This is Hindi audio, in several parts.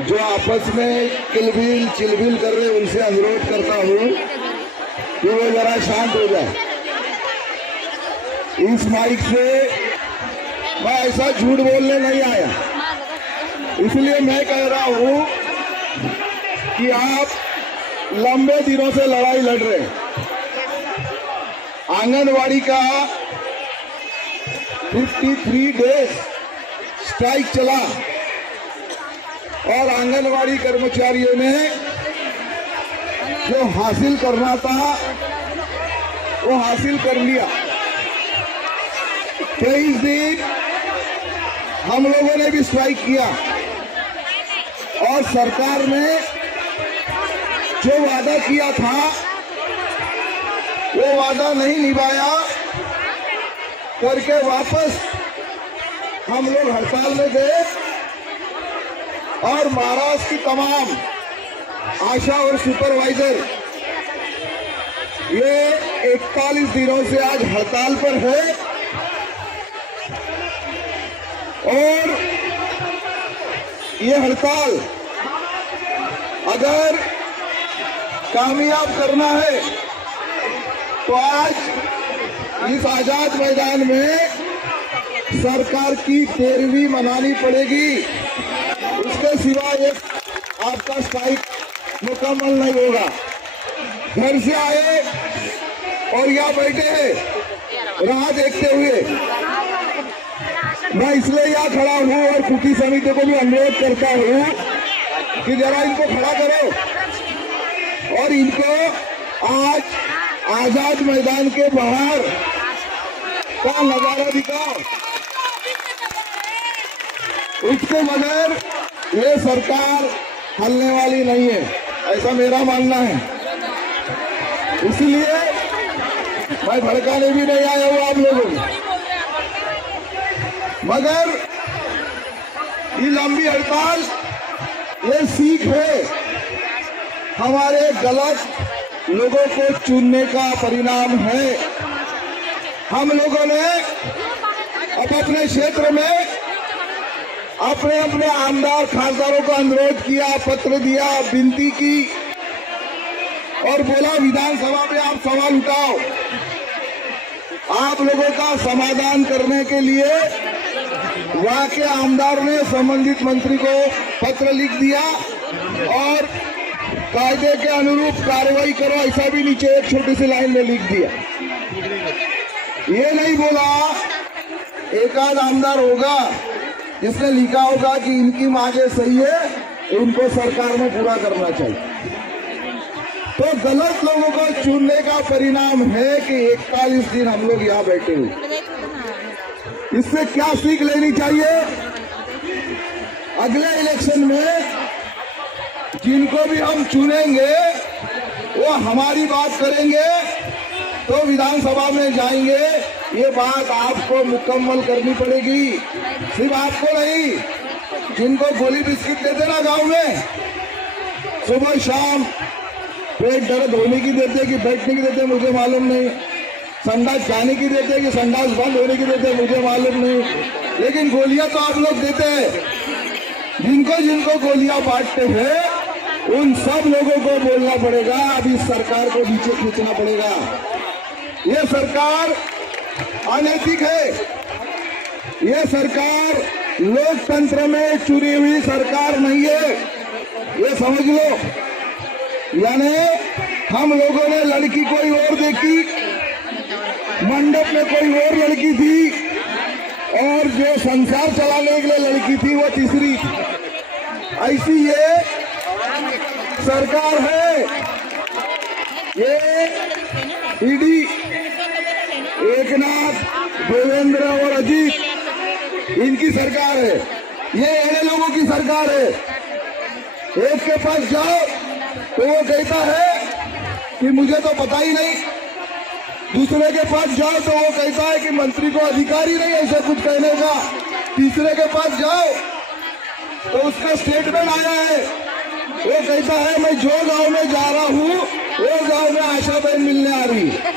जो आपस में किलबिल चिलबिल कर रहे उनसे अनुरोध करता हूँ कि वो जरा शांत हो जाए। इस माइक से मैं ऐसा झूठ बोलने नहीं आया, इसलिए मैं कह रहा हूँ कि आप लंबे दिनों से लड़ाई लड़ रहे हैं। आंगनवाड़ी का 53 डेज स्ट्राइक चला और आंगनवाड़ी कर्मचारियों ने जो हासिल करना था वो हासिल कर लिया। 23 दिन हम लोगों ने भी स्ट्राइक किया और सरकार ने जो वादा किया था वो वादा नहीं निभाया करके वापस हम लोग हड़ताल में गए और महाराष्ट्र की तमाम आशा और सुपरवाइजर ये 41 दिनों से आज हड़ताल पर है और ये हड़ताल अगर कामयाब करना है तो आज इस आजाद मैदान में सरकार की पैरवी मनानी पड़ेगी। उसके सिवा ये आपका स्ट्राइक मुकम्मल नहीं होगा। घर से आए और यहाँ बैठे हैं राह देखते हुए, मैं इसलिए यहाँ खड़ा हूँ और कृषि समिति को भी अनुरोध करता हूँ कि जरा इनको खड़ा करो और इनको आज आजाद मैदान के बाहर का नजारा दिखाओ। उसके बगैर ये सरकार हलने वाली नहीं है, ऐसा मेरा मानना है। इसलिए मैं भड़काने भी नहीं आया हूँ आप लोगों को, मगर ये लंबी हड़ताल ये सीख है, हमारे गलत लोगों को चुनने का परिणाम है। हम लोगों ने अब अपने क्षेत्र में अपने अपने आमदार खासदारों को अनुरोध किया, पत्र दिया, विनती की और बोला विधानसभा में आप सवाल उठाओ। आप लोगों का समाधान करने के लिए वहां के आमदार ने संबंधित मंत्री को पत्र लिख दिया और कायदे के अनुरूप कार्रवाई करो, ऐसा भी नीचे एक छोटी सी लाइन में लिख दिया। ये नहीं बोला एक आध आमदार होगा जिसने लिखा होगा कि इनकी मांगे सही है, इनको सरकार में पूरा करना चाहिए। तो गलत लोगों को चुनने का परिणाम है कि 41 दिन हम लोग यहाँ बैठे हुए। इससे क्या सीख लेनी चाहिए? अगले इलेक्शन में जिनको भी हम चुनेंगे वो हमारी बात करेंगे तो विधानसभा में जाएंगे। ये बात आपको मुकम्मल करनी पड़ेगी, सिर्फ आपको नहीं। जिनको गोली बिस्किट देते ना गांव में, सुबह शाम पेट दर्द होने की देते कि बैठने की देते मुझे मालूम नहीं, संडास जाने की देते कि संडास बंद होने की देते मुझे मालूम नहीं, लेकिन गोलियां तो आप लोग देते हैं। जिनको जिनको गोलियां बांटते हैं उन सब लोगों को बोलना पड़ेगा, अभी सरकार को नीचे खींचना पड़ेगा। ये सरकार अनैतिक है, ये सरकार लोकतंत्र में चुनी हुई सरकार नहीं है, ये समझ लो। यानी हम लोगों ने लड़की कोई और देखी, मंडप में कोई और लड़की थी और जो संसार चलाने के लिए लड़की थी वो तीसरी थी। ऐसी ये सरकार है। ये ईडी, एकनाथ, देवेंद्र और अजीत इनकी सरकार है, ये ऐसे लोगों की सरकार है। एक के पास जाओ तो वो कहता है कि मुझे तो पता ही नहीं, दूसरे के पास जाओ तो वो कहता है कि मंत्री को अधिकार ही नहीं ऐसा कुछ कहने का, तीसरे के पास जाओ तो उसका स्टेटमेंट आया है, वो कहता है मैं जो गांव में जा रहा हूँ वो गांव में आशा बहन मिलने आ रही है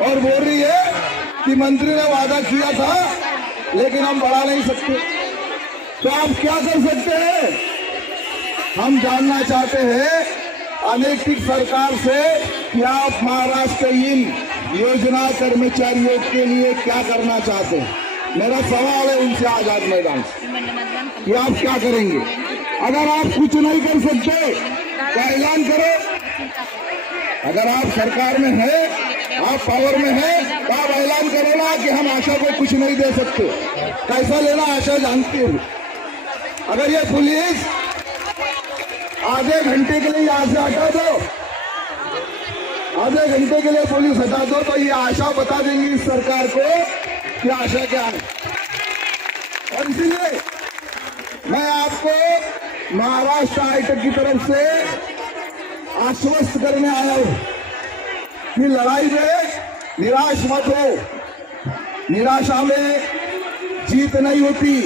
और बोल रही है कि मंत्री ने वादा किया था लेकिन हम बढ़ा नहीं सकते। तो आप क्या कर सकते हैं? हम जानना चाहते हैं अनैतिक सरकार से कि आप महाराष्ट्र इन योजना कर्मचारियों के लिए क्या करना चाहते हैं। मेरा सवाल है उनसे आजाद मैदान से कि आप क्या करेंगे। अगर आप कुछ नहीं कर सकते तो ऐलान करो। अगर आप सरकार में है, आप पावर में है, तो आप ऐलान करो ना कि हम आशा को कुछ नहीं दे सकते। कैसा लेना आशा जानती हो। अगर ये पुलिस आधे घंटे के लिए यहाँ से हटा दो, आधे घंटे के लिए पुलिस हटा दो, तो ये आशा बता देंगी इस सरकार को कि आशा क्या है। और इसीलिए मैं आपको महाराष्ट्र हाईटेक की तरफ से आश्वस्त करने आया हूं कि लड़ाई में निराश मत हो। निराशा में जीत नहीं होती।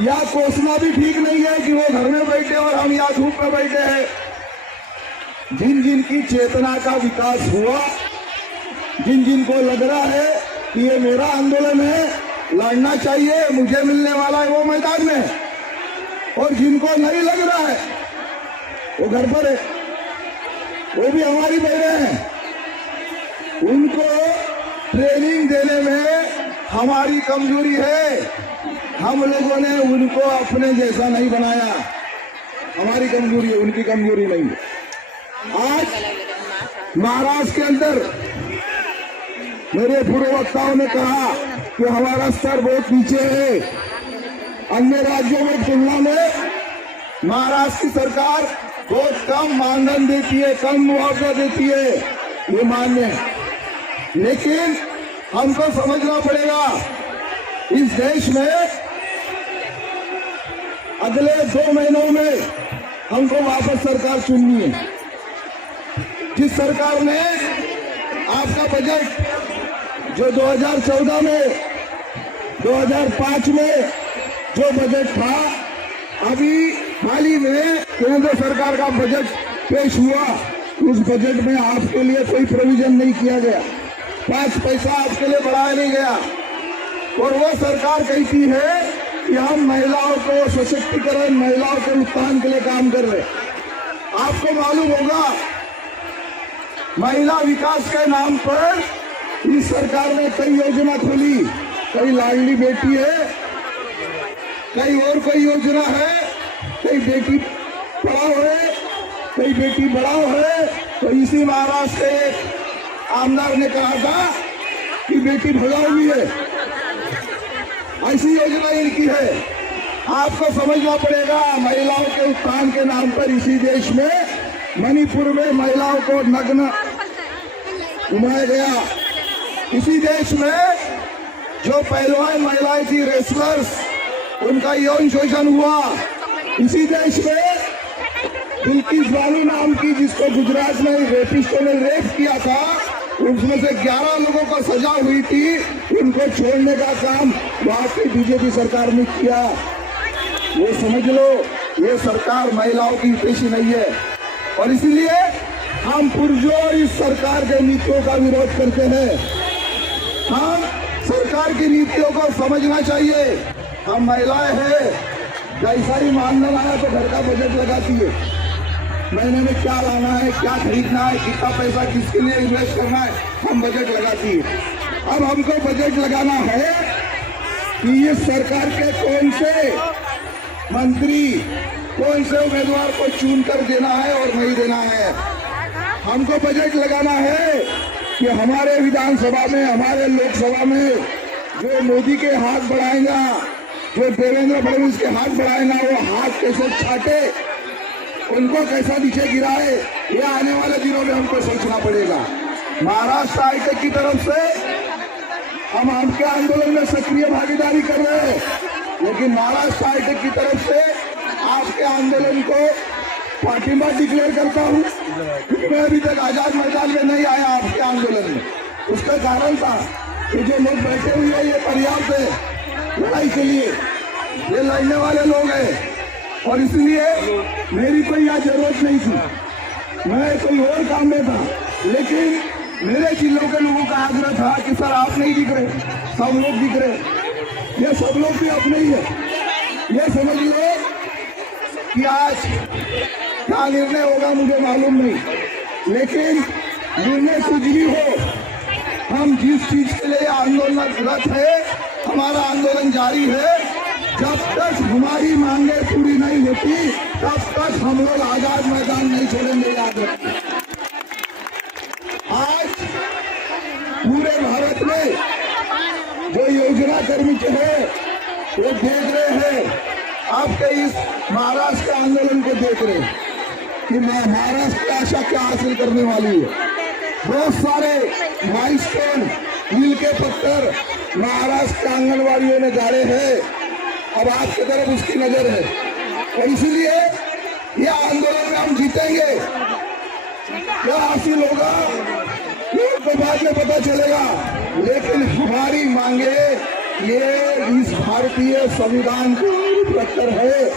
या कोसना भी ठीक नहीं है कि वो घर में बैठे और हम यहाँ धूप में बैठे हैं। जिन जिन की चेतना का विकास हुआ, जिन जिन को लग रहा है कि ये मेरा आंदोलन है, लड़ना चाहिए, मुझे मिलने वाला है वो मैदान में, और जिनको नहीं लग रहा है वो घर पर है, वो भी हमारी बहनें हैं। उनको ट्रेनिंग देने में हमारी कमजोरी है। हम लोगों ने उनको अपने जैसा नहीं बनाया। हमारी कमजोरी है, उनकी कमजोरी नहीं है। आज महाराष्ट्र के अंदर मेरे पूर्व वक्ताओं ने कहा कि हमारा स्तर बहुत नीचे है। अन्य राज्यों में तुलना में महाराष्ट्र की सरकार बहुत कम मानधन देती है, कम मुआवजा देती है, ये मान्य है। लेकिन हमको समझना पड़ेगा इस देश में अगले 2 महीनों में हमको वापस सरकार चुननी है। जिस सरकार ने आपका बजट जो 2014 में 2005 में जो बजट था, अभी हाल ही में केंद्र सरकार का बजट पेश हुआ, उस बजट में आपके लिए कोई प्रोविजन नहीं किया गया, 5 पैसा आपके लिए बढ़ाया नहीं गया। और वो सरकार कहती है कि हम महिलाओं को सशक्तिकरण, महिलाओं के उत्थान के लिए काम कर रहे। आपको मालूम होगा महिला विकास के नाम पर इस सरकार ने कई योजना खोली। कई लाडली बेटी है, कई और कोई योजना है, कई बेटी पढ़ाओ है, कई बेटी बढ़ाओ है। तो इसी महाराष्ट्र के आमदार ने कहा था कि बेटी भगाओ भी है, ऐसी योजना इनकी है। आपको समझना पड़ेगा महिलाओं के उत्थान के नाम पर इसी देश में मणिपुर में महिलाओं को नग्न घुमाया गया। इसी देश में जो पहलवान महिलाएं थी, रेसलर्स, उनका यौन शोषण हुआ। इसी देश में बिल्किस बानो नाम की, जिसको गुजरात में रेपिस्टों ने रेप किया था, उसमें से 11 लोगों को सजा हुई थी, उनको छोड़ने का काम वहां की बीजेपी सरकार ने किया। ये समझ लो, ये सरकार महिलाओं की हितैषी नहीं है। और इसलिए हम पुरजोर इस सरकार के नीतियों का विरोध करते हैं। हम सरकार की नीतियों को समझना चाहिए। हम महिलाएं हैं, जैसा ही मानधन आया तो घर का बजट लगाती है, महीने में क्या लाना है, क्या खरीदना है, कितना पैसा किसके लिए इन्वेस्ट करना है, हम बजट लगाती है। अब हमको बजट लगाना है कि इस सरकार के कौन से मंत्री, कौन से उम्मीदवार को चुनकर देना है और नहीं देना है। हमको बजट लगाना है कि हमारे विधानसभा में, हमारे लोकसभा में जो मोदी के हाथ बढ़ाएगा, जो देवेंद्र फडणवीस के हाथ बढ़ाएगा, वो हाथ कैसे छाटे, उनको कैसा नीचे गिराए, ये आने वाले दिनों में हमको सोचना पड़ेगा। महाराष्ट्र हाईटेक की तरफ से हम आपके आंदोलन में सक्रिय भागीदारी कर रहे हैं, लेकिन महाराष्ट्र हाईटेक की तरफ से आपके आंदोलन को पार्टिमा डिक्लेयर करता हूँ, क्योंकि मैं अभी तक आजाद मैदान में नहीं आया आपके आंदोलन में। उसका कारण था कि जो लोग बैठे हुए हैं ये पर्याप्त है लड़ाई के लिए, ये लड़ने वाले लोग हैं, और इसलिए मेरी कोई यहाँ जरूरत नहीं थी, मैं कोई और काम में था। लेकिन मेरे जिलों के लोगों का आग्रह था कि सर आप नहीं दिख रहे, सब लोग दिख रहे, ये सब लोग भी अपने ही है, ये समझ लो कि आज क्या निर्णय होगा मुझे मालूम नहीं, लेकिन निर्णय कुछ भी हो, हम जिस चीज के लिए आंदोलनरत है, हमारा आंदोलन जारी है। जब तक हमारी मांगे पूरी नहीं होती तब तक हम लोग आजाद मैदान नहीं छोड़ेंगे। याद रखिए, आज पूरे भारत में जो योजना कर्मी है वो देख रहे हैं, आपके इस महाराष्ट्र के आंदोलन को देख रहे हैं कि महाराष्ट्र की आशा क्या हासिल करने वाली है। बहुत सारे माइलस्टोन मील के पत्थर महाराष्ट्र के आंगनवाड़ियों ने गाड़े हैं, अब आपकी तरफ उसकी नजर है और इसीलिए ये आंदोलन में हम जीतेंगे। क्या हासिल होगा तो बाद में पता चलेगा, लेकिन हमारी मांगे ये इस भारतीय संविधान के प्रखर है।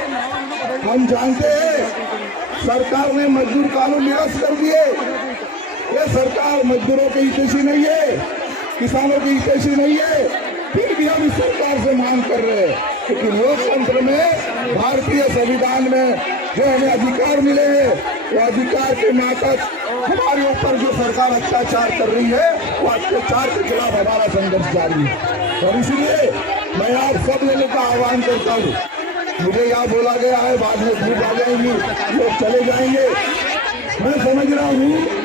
हम जानते हैं सरकार ने मजदूर कानून निरस्त कर दिए। ये सरकार मजदूरों की हितैषी नहीं है, किसानों की हितैषी नहीं है, फिर भी हम इस सरकार से मांग कर रहे हैं क्योंकि लोकतंत्र में, भारतीय संविधान में जो हमें अधिकार मिले हैं, वो अधिकार के नाटक हमारे ऊपर जो सरकार अत्याचार कर रही है, वो अत्याचार के खिलाफ हमारा संघर्ष जारी है। और इसलिए मैं आप सब लोगों का आह्वान करता हूँ। मुझे यहाँ बोला गया है बाद में धूप आ जाएंगी, लोग चले जाएंगे। मैं समझ रहा हूँ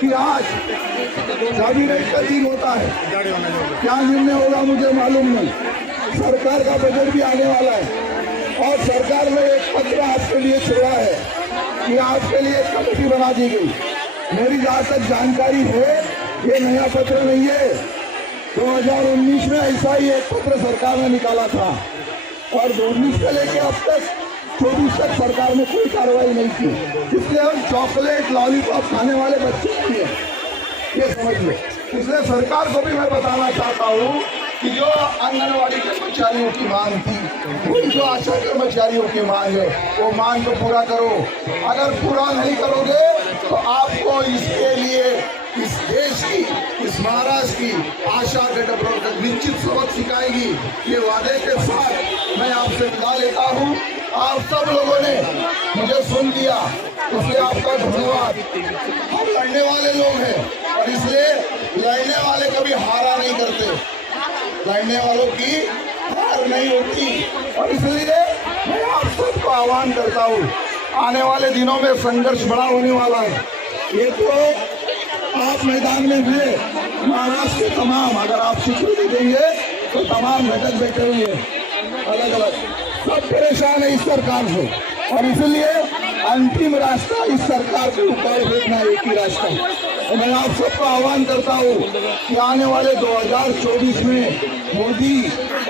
कि आज कैबिनेट का दिन होता है, क्या निर्णय होगा मुझे मालूम नहीं। सरकार का बजट भी आने वाला है और सरकार ने एक पत्र आपके लिए छोड़ा है कि आपके लिए एक कमेटी बना दी गई। मेरी जहाँ तक जानकारी है ये नया पत्र नहीं है, 2019 में ऐसा ही एक पत्र सरकार ने निकाला था और 2019 से लेके अब तक 24 तक सरकार ने कोई कार्रवाई नहीं की। इसलिए हम चॉकलेट लॉलीपॉप खाने वाले बच्चे नहीं है, ये समझ लो। इसलिए सरकार को भी मैं बताना चाहता हूँ कि जो आंगनवाड़ी कर्मचारियों की मांग थी, वही जो आशा कर्मचारियों की मांग है, वो मांग को पूरा करो। अगर पूरा नहीं करोगे तो आपको इसके लिए इस देश की, इस महाराष्ट्र की आशा गठबंधन निश्चित सबक सिखाएगी। ये वादे के साथ मैं आपसे विदा लेता हूँ। आप सब लोगों ने मुझे सुन लिया, इसलिए आपका धन्यवाद। हम लड़ने वाले लोग हैं और इसलिए लड़ने वाले कभी हारा नहीं करते, लड़ने वालों की हार नहीं होती। और इसलिए मैं आप सबको आह्वान करता हूँ, आने वाले दिनों में संघर्ष बड़ा होने वाला है। ये तो आप मैदान में हैं, महाराष्ट्र के तमाम, अगर आप स्वीकृति देंगे तो तमाम घटक बैठे हुए अलग अलग, सब परेशान है इस सरकार से और इसलिए अंतिम रास्ता इस सरकार के ऊपर फेंकना एक ही रास्ता है। और मैं आप सबको आह्वान करता हूँ कि आने वाले 2024 में मोदी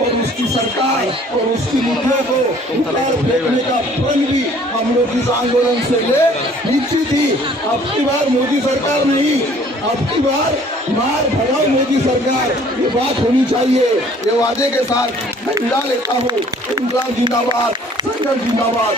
और उसकी सरकार और उसकी मुद्दों को ऊपर फेंकने का प्रण भी हम लोग इस आंदोलन से ले निश्चित ही। अब की बार मोदी सरकार नहीं, अब की बार मार भगाओ मोदी सरकार, ये बात होनी चाहिए। ये वादे के साथ मैं विदा लेता हूँ। इंकलाब जिंदाबाद, संघर्ष जिंदाबाद।